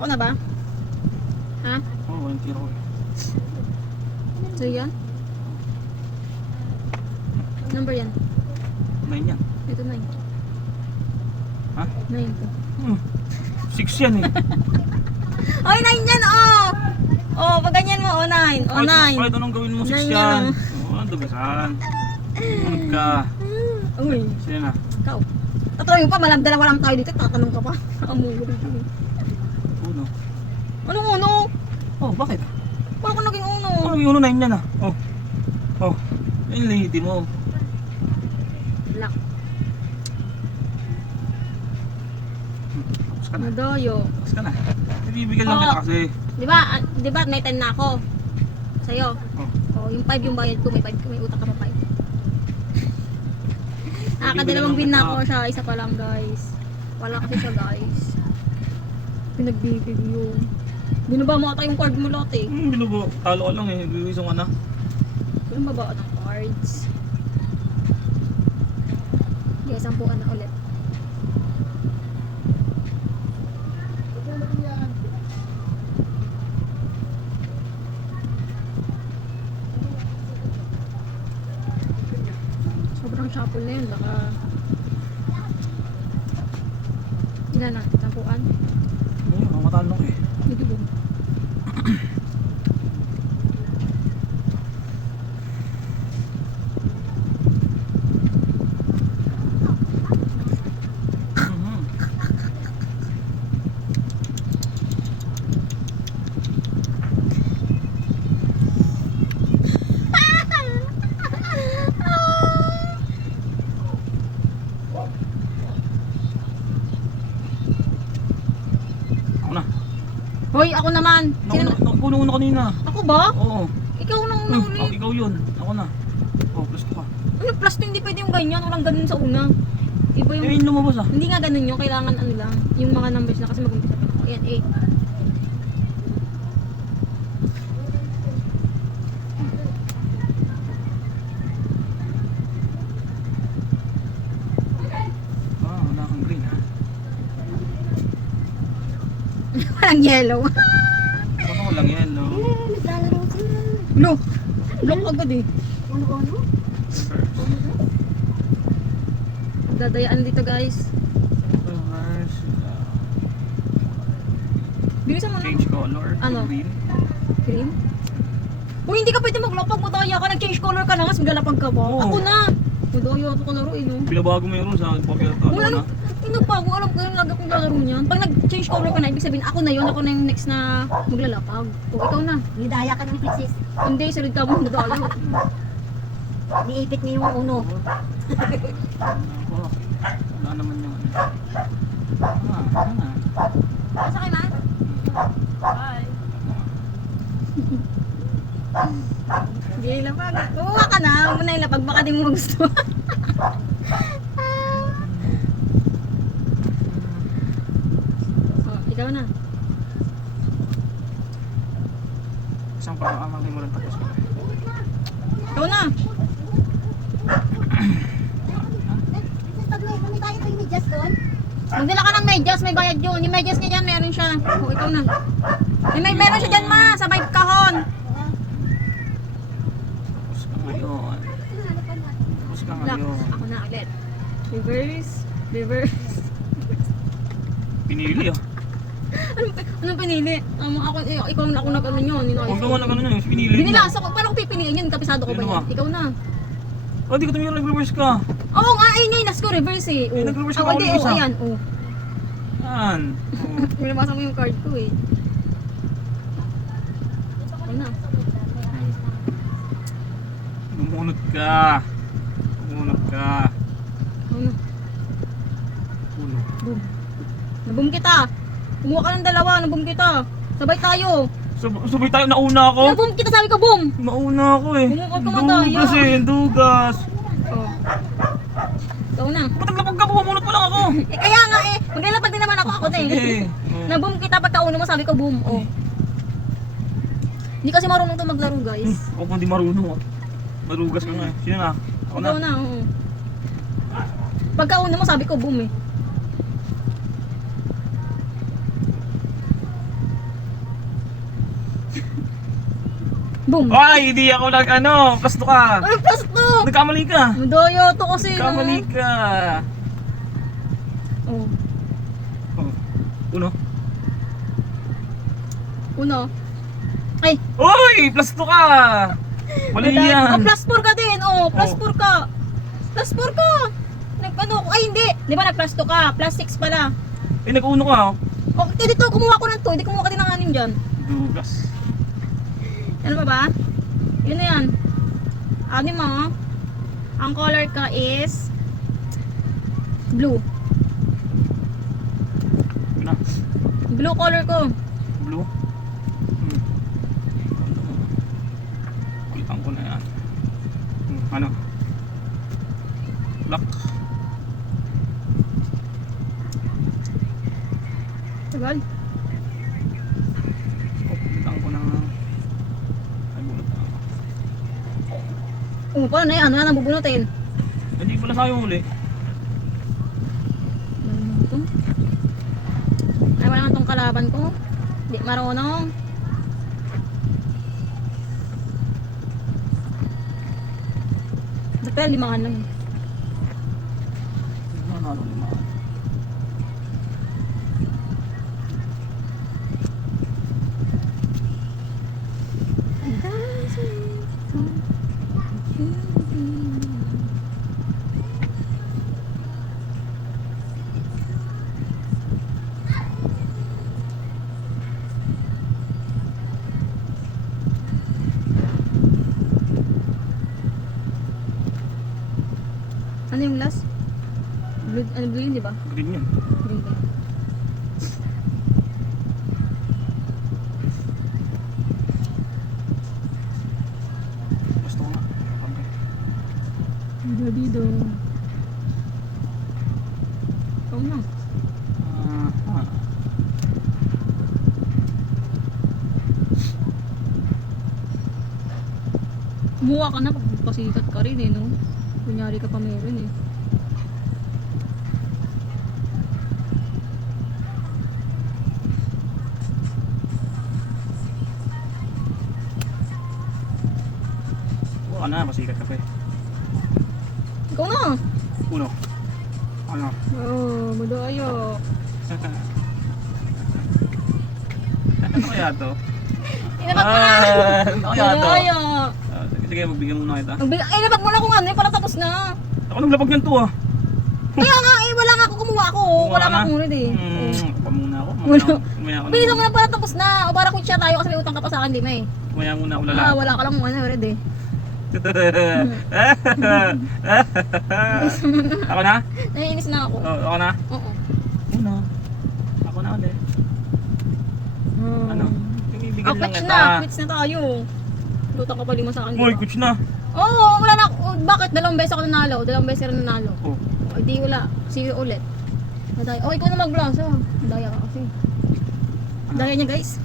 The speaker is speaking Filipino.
Ako na ba? Ha? Oo, walang tira ko eh. So yan? Number yan. 9 yan. Ito 9. Ha? 9 to. 6 yan eh. Oy, 9 yan, oh! Oh, pag ganyan mo, oh, 9. Oh, 9. Kahit anong gawin mo, 6 9 yan. yan, Oo, ang dugasan. Huwag ka. Uy, Sino na? ikaw. Tatanungin mo pa, dalawa lang tayo dito, tatanong ka pa. Amuro. Uno. Anong uno? Oh, bakit? Paano ko naging uno? Oh, yung uno 9 yan ah. Oh. Oh. Yung lihiti mo. Black. Tapos ka na. Nadoyo. Tapos ka na. Nabibigyan lang kita kasi. Di ba may 10 na ako? Sa'yo. Oh. Oh, yung 5 yung bayad ko, may 5 may utang ka pa 5. Nakakadalawang bin na ako siya, isa pa lang guys. Wala kasi siya guys. Pinagbibig yun. Binaba mo ata yung card mo lahat eh. Binubo. Talo ka lang eh. Biwisong ka na. Binaba ng cards. Okay, 10 na ulit. Sobrang shuffle na yun, baka ilan na, 10? Ayun, mamatalong eh. Hindi ba? Ako na. Hoy, ako naman. Sino? Nakuno kanina. Ako ba? Oo. Ikaw nang una ulit. Ikaw yun. Ako na. Oh, plus 2 ka. Ano plus two, hindi pwede yung ganyan. Walang ganun sa una. Iba yung... Eh, yun lumabas ah. Hindi nga ganun yung kailangan ano lang. Yung mga numbers na kasi mag-umpisa pa ako. Ayan, 8. Ah, wala kang green ha. Walang yellow. Baka walang yellow. Naglalaro sila. No. Block agad eh. Ano? Dadayaan dito guys. Reverse. Bilisan mo na. Change color. Ano? Green. Green? Uy, hindi ka pwede maglapag. Madaya ka. Nag-change color ka na nga. Maglalapag ka ba? Oo. Ako na. Madaya ako kalaro eh. No? Binabago mo yung rules ha. Papel Kung ano, ano pa, kung alam ko yung lagi akong lalaro niyan. Pag nag-change color ka na, ibig sabihin ako na yun, ako na yung next na maglalapag. O ikaw na. Nidaya ka ng sis. Hindi, salid ka mo, madaya. Niipit niyo yung uno. Ako. Wala naman yung ano. Asa kay ma? Bye. Hindi lapag. Kumuha ka na, huwag mo na ilapag, baka di mo gusto. Oh, ikaw na. Isang pag-aamang mo rin tapos ko. Ikaw na. Pag may tayo pa yung medyas doon. Magdala ka ng medyas, may bayad yun. Yung medyas niya dyan, meron siya. O, ikaw na. Meron siya dyan ma, sa may kahon. Tapos ka ngayon. Tapos ka Lock. ngayon. Ako na ulit. Reverse. Reverse. Pinili ah. Anong pinili? Ikaw na ako nag-ano yun. Huwag naman na gano'n yun. Pinili mo. Binilasa ko. Paano ko pipiliin yun? Kapisado ko ba Sino yan? ba? Ikaw na. Oh, di ko tumira nag-reverse ka. Oo nga, ayun yun. Nas ko reverse eh. Eh, nag-reverse Ako ako di. ulit isa. Ayan. Oh. Yan. Oh. Binabasa mo yung card ko eh. Ako na. Lumunod ka. Lumunod ka. Ako na. Uno. Boom. Naboom kita. Kumuha ka ng dalawa. Naboom kita. Sabay tayo. Sabay tayo, nauna ako. Naboom kita. Sabi ko boom. Nauna ako eh. Bumukod ka madaya. Dugas eh, dugas. Oh. Ikaw na. Ba't naglapag ka? Bumunod pa lang ako. Eh kaya nga eh. Maglalapag din naman ako. Ako din. Sige. Oh. Naboom kita. Pagkauno mo sabi ko boom. Oh. Hindi kasi marunong to maglaro guys. Ako pa hindi marunong ah. Marugas ka nga eh. Sino na? Ako na. Ikaw na. Oo. Pagkauno mo sabi ko boom eh. Boom! Ay, hindi ako plasto ka. Ano plus to? Nagkamali ka. Madoyo to kasi, Nagkamali no? ka. Oh. Oh. Uno. Uno. Ay! Uy, plasto ka. Mali Oh, yan. plus 4 ka din. Oh, plus Oh. 4 ka. Plus 4 ka. Ay hindi. Di ba nag plus 2 ka? Plus 6 pala. Eh, nag-uno ka. Oh. Oh, dito kumuha ko ng 2. Hindi kumuha ka din ng 6 dyan. Dugas. Ano pa ba? Yun na yan. Ano mo? Ang color ka is blue. Yun na. Blue color ko. Blue. Kulitan ko na yan. Ano? Black. Tagal. Kulitan ko na. Ay, bulot na. Oh, paano na yan? Ano na bubunutin? Hindi pala sa'yo huli. Ano to? Ay, wala naman tong kalaban ko. Hindi marunong. Dapat 5 lang. Ano, lima. Ano yung last? Blue, ano blue yun, di ba? Green yan. Green ba? Gusto ko nga. Okay. Gabido. Ikaw na. Ah. Kumuha ka na pag pasikat ka rin eh, no? Kunyari ka pa meron eh. Buka na, pasikat ka pa eh. Ikaw na! Uno. Ano? Oo, madayo. Ano kaya to? Inabag mo na! Ano kaya to? Madayo! Sige, magbigyan muna kita. Inabag mo na kung ano, yung pala tapos na. Ako naglapag yan to ah. Kaya nga eh, wala nga ako kumuha ako. Wala nga akong ulit eh. Pa muna ako. Wala. Mamaya ako Bilisan mo na pala tapos na. O para kung siya tayo kasi may utang ka pa sa akin, di ba eh. Mamaya muna ako Ah, lalaki. wala ka lang ano, ulit eh. Ako na? Naiinis na ako. Oh, ako na? Oo. Uno. Ako na ulit. Ano? Bibigyan lang Quits kita. na. Quits na tayo. Utang ka pa 5 sa akin. Uy, coach na. Oo, wala na. Bakit? 2 beses ako nanalo. 2 beses rin nanalo. Oh. O, di wala. Sige ulit. Madaya. Oh, ikaw na mag-vlog. So, madaya ka kasi. Daya niya guys.